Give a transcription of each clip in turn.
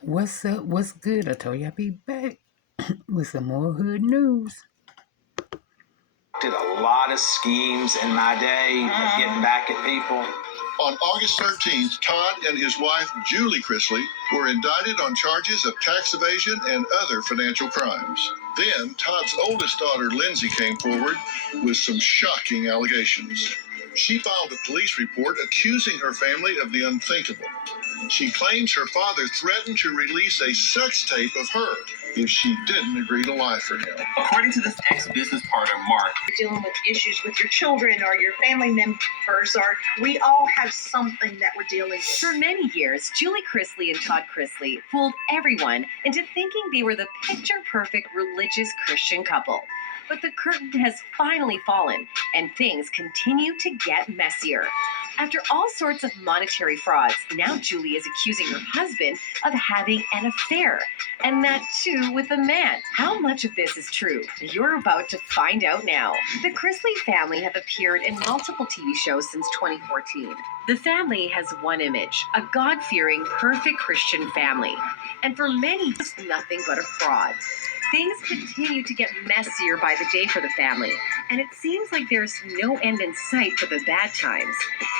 What's up? What's good? I told you I'd be back with some more hood news. Did a lot of schemes in my day of getting back at people. On August 13th, Todd and his wife, Julie Chrisley, were indicted on charges of tax evasion and other financial crimes. Then, Todd's oldest daughter, Lindsay, came forward with some shocking allegations. She filed a police report accusing her family of the unthinkable. She claims her father threatened to release a sex tape of her if she didn't agree to lie for him. According to this ex-business partner, Mark, you're dealing with issues with your children or your family members, or we all have something that we're dealing with. For many years, Julie Chrisley and Todd Chrisley fooled everyone into thinking they were the picture-perfect religious Christian couple. But the curtain has finally fallen, and things continue to get messier. After all sorts of monetary frauds, now Julie is accusing her husband of having an affair, and that too with a man. How much of this is true? You're about to find out now. The Chrisley family have appeared in multiple TV shows since 2014. The family has one image, a God-fearing, perfect Christian family, and for many, it's nothing but a fraud. Things continue to get messier by the day for the family, and it seems like there's no end in sight for the bad times.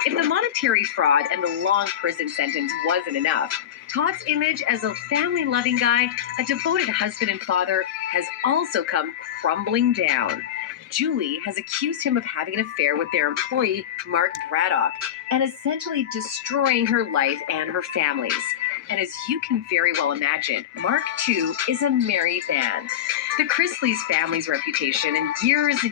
If the monetary fraud and the long prison sentence wasn't enough, Todd's image as a family-loving guy, a devoted husband and father, has also come crumbling down. Julie has accused him of having an affair with their employee, Mark Braddock, and essentially destroying her life and her family's. And as you can very well imagine, Mark, too, is a married man. The Chrisley's family's reputation and years of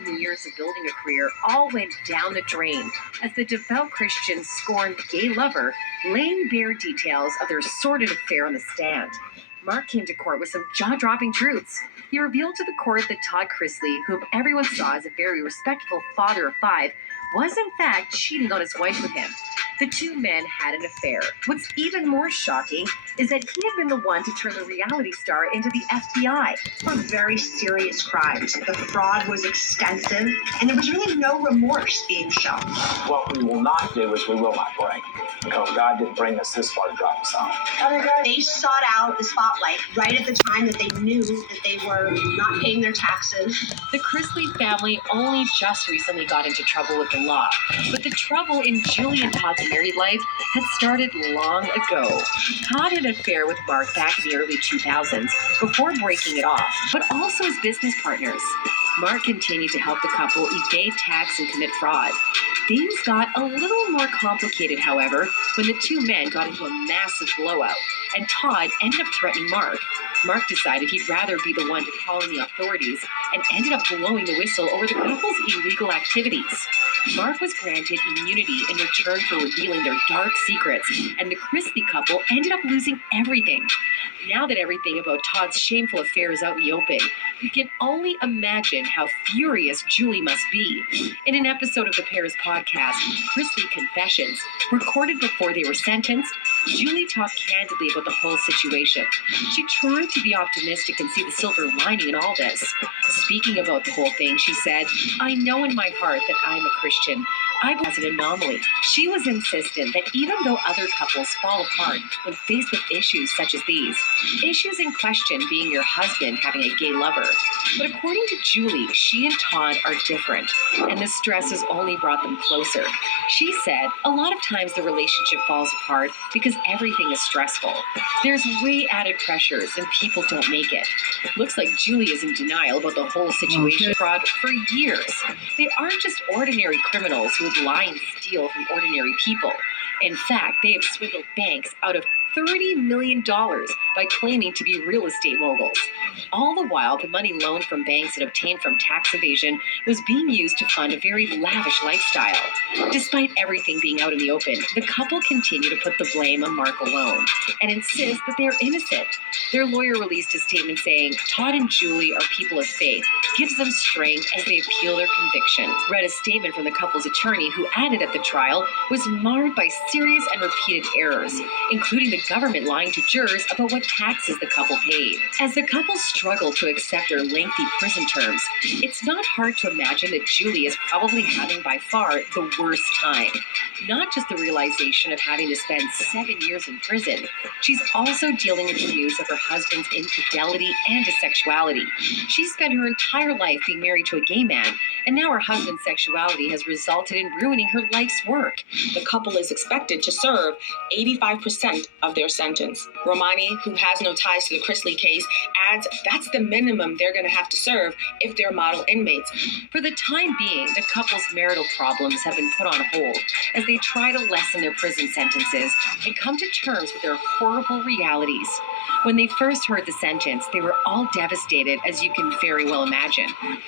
building a career all went down the drain as the devout Christian scorned gay lover, laying bare details of their sordid affair on the stand. Mark came to court with some jaw-dropping truths. He revealed to the court that Todd Chrisley, whom everyone saw as a very respectful father of five, was in fact cheating on his wife with him. The two men had an affair. What's even more shocking is that he had been the one to turn the reality star into the FBI. For very serious crimes. The fraud was extensive, and there was really no remorse being shown. What we will not do is we will not break, because God didn't bring us this far to drop us off. They sought out the spotlight right at the time that they knew that they were not paying their taxes. The Chrisley family only just recently got into trouble with the law, but the trouble in Julie and Todd's married life had started long ago. Todd had an affair with Mark back in the early 2000s before breaking it off, but also as business partners. Mark continued to help the couple evade tax and commit fraud. Things got a little more complicated, however, when the two men got into a massive blowout, and Todd ended up threatening Mark. Mark decided he'd rather be the one to call in the authorities and ended up blowing the whistle over the couple's illegal activities. Mark was granted immunity in return for revealing their dark secrets, and the Chrisley couple ended up losing everything. Now that everything about Todd's shameful affair is out in the open, you can only imagine how furious Julie must be. In an episode of the pair's podcast, Chrisley Confessions, recorded before they were sentenced, Julie talked candidly about the whole situation. She tried to be optimistic and see the silver lining in all this. Speaking about the whole thing, she said, "I know in my heart that I'm a Christian. I was an anomaly." She was insistent that even though other couples fall apart when faced with issues such as these, issues in question being your husband having a gay lover, but according to Julie, she and Todd are different, and the stress has only brought them closer. She said, a lot of times the relationship falls apart because everything is stressful. There's way added pressures and people don't make it. Looks like Julie is in denial about the whole situation. Fraud for years. They aren't just ordinary criminals who would lie and steal from ordinary people. In fact, they have swindled banks out of $30 million by claiming to be real estate moguls. All the while, the money loaned from banks and obtained from tax evasion was being used to fund a very lavish lifestyle. Despite everything being out in the open, the couple continue to put the blame on Mark alone and insist that they are innocent. Their lawyer released a statement saying, Todd and Julie are people of faith, gives them strength as they appeal their convictions. Read a statement from the couple's attorney who added that the trial was marred by serious and repeated errors, including the government lying to jurors about what taxes the couple paid. As the couple struggle to accept their lengthy prison terms, it's not hard to imagine that Julie is probably having by far the worst time. Not just the realization of having to spend 7 years in prison, she's also dealing with the news of her husband's infidelity and bisexuality. She spent her entire life being married to a gay man, and now her husband's sexuality has resulted in ruining her life's work. The couple is expected to serve 85% of their sentence. Romani, who has no ties to the Chrisley case, adds that's the minimum they're going to have to serve if they're model inmates. For the time being, the couple's marital problems have been put on hold as they try to lessen their prison sentences and come to terms with their horrible realities. When they first heard the sentence, they were all devastated, as you can very well imagine.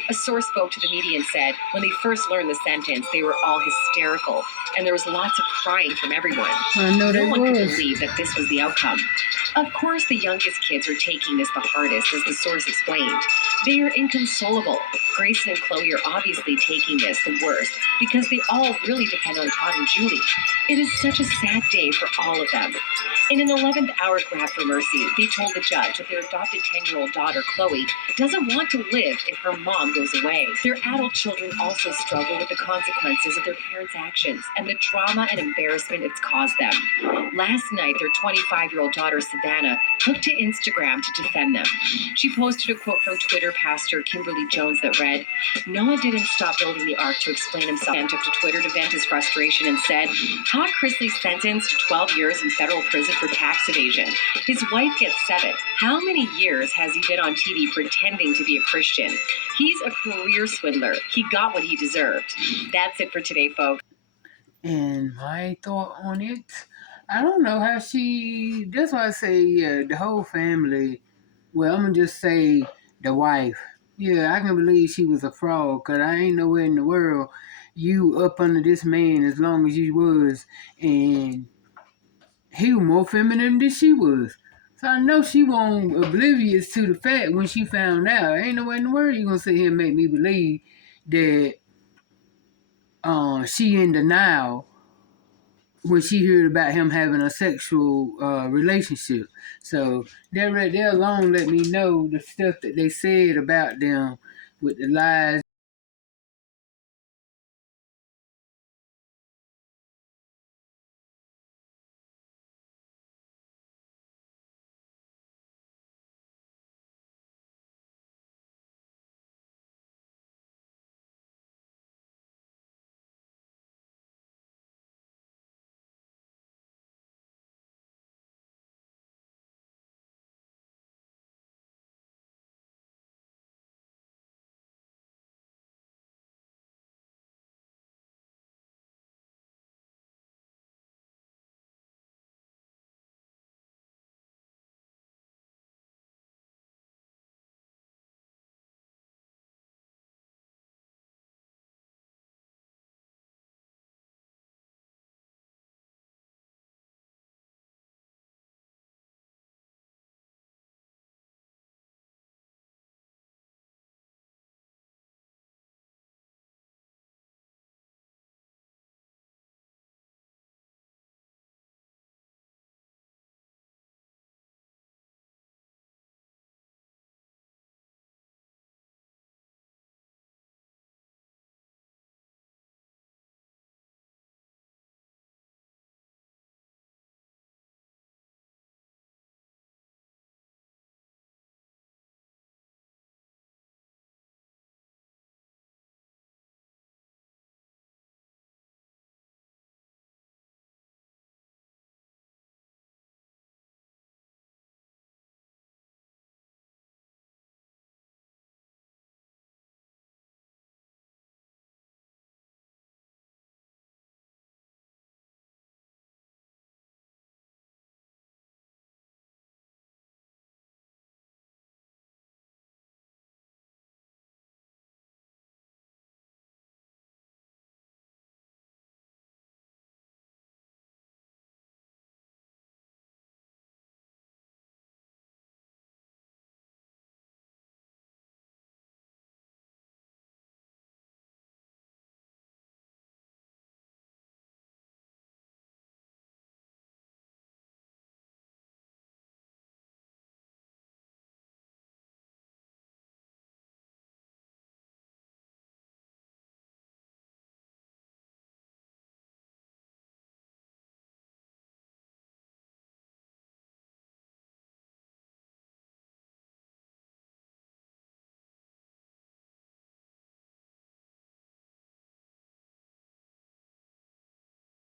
A source spoke to the media and said when they first learned the sentence, they were all hysterical, and there was lots of crying from everyone. I know No one they could was. believe that this was the outcome. Of course, the youngest kids are taking this the hardest, as the source explained. They are inconsolable. Grayson and Chloe are obviously taking this the worst because they all really depend on Todd and Julie. It is such a sad day for all of them. In an 11th hour grab for mercy, they told the judge that their adopted 10-year-old daughter, Chloe, doesn't want to live if her mom goes away. Their adult children also struggle with the consequences of their parents' actions and the drama and embarrassment it's caused them. Last night, their 25-year-old daughter, Savannah, took to Instagram to defend them. She posted a quote from Twitter pastor Kimberly Jones that read, "Noah didn't stop building the ark to explain himself," and took to Twitter to vent his frustration and said, "Todd Chrisley sentenced to 12 years in federal prison for tax evasion. His wife gets 7. How many years has he been on TV pretending to be a Christian? He's a career swindler. He got what he deserved." That's it for today, folks. And my thought on it, I don't know how she. That's why I say the whole family. Well, I'm gonna just say the wife. Yeah, I can believe she was a fraud, cause I ain't nowhere in the world you up under this man as long as you was, and he was more feminine than she was. So I know she wasn't oblivious to the fact when she found out. Ain't nowhere in the world you gonna sit here and make me believe that she in denial when she heard about him having a sexual relationship. So that right there alone let me know the stuff that they said about them with the lies